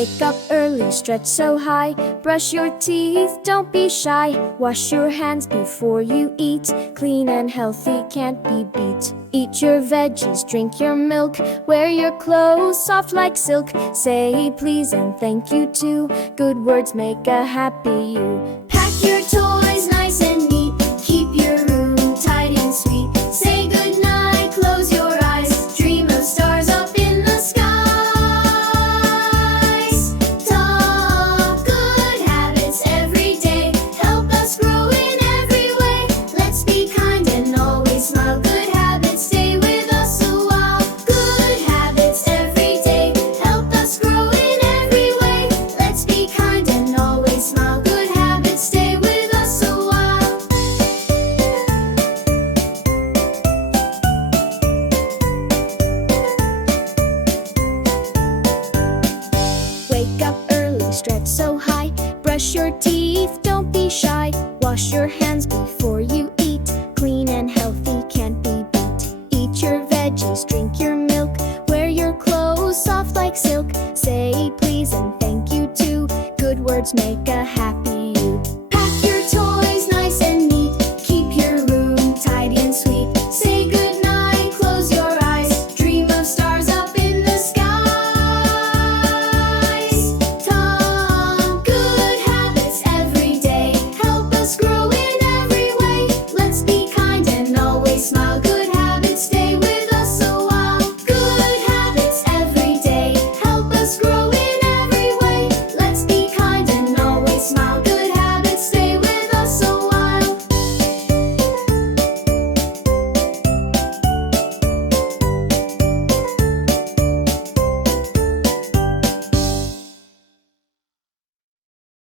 Wake up early, stretch so high. Brush your teeth, don't be shy. Wash your hands before you eat. Clean and healthy can't be beat. Eat your veggies, drink your milk. Wear your clothes soft like silk. Say please and thank you too. Good words make a happy you. Pack your toys nice and neat. Keep your room tidy and sweet. Say good night, close your eyes. Dream of stars up in the skies. Top good habits every day. Help us grow in every way. Let's be kind and always smile. Good habits stay with us a while. Good habits every day. Help us grow in every way. Let's be kind and always smile. Good habits stay with us a while. Wake up early, stretch so high. Brush your teeth, don't be shy. Wash your hands before you eat. Clean and healthy can't be beat. Eat your veggies, drink your milk. Wear your clothes soft like silk. Say please and thank you too. Good words make a happy